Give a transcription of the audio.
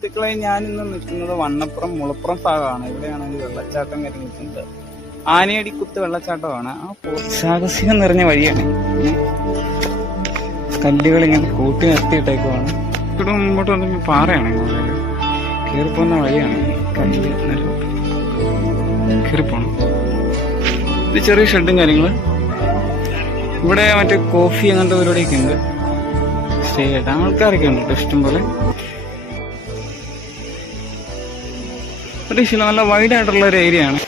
സുഹൃത്തുക്കളെ, ഞാനിന്ന് നിൽക്കുന്നത് വണ്ണപ്പുറം മുളപ്പുറം ഭാഗമാണ്. ഇവിടെയാണെങ്കിൽ വെള്ളച്ചാട്ടം കയറി നിൽക്കുന്നത്. ആനയടിക്കുത്ത് വെള്ളച്ചാട്ടമാണ്. സാഹസികം നിറഞ്ഞ വഴിയാണ്. കല്ലുകൾ ഇങ്ങനെ കൂട്ടി നിർത്തിയിട്ടേക്കുവാണ്. ഇവിടെ മുമ്പോട്ട് വന്നിട്ട് പാറയാണ് കയറിപ്പോകുന്ന വഴിയാണ്. കല്ല് കയറിപ്പോണം. ഇത് ചെറിയ ഷെഡും കാര്യങ്ങള്. ഇവിടെ മറ്റേ കോഫി അങ്ങനത്തെ പരിപാടിയൊക്കെ ഉണ്ട്. സ്റ്റേ ആയിട്ട് ആൾക്കാരൊക്കെ ഉണ്ട് ഇഷ്ടം പോലെ. പ്രതീക്ഷയില്ല, നല്ല വൈഡ് ആയിട്ടുള്ള ഒരു ഏരിയ ആണ്.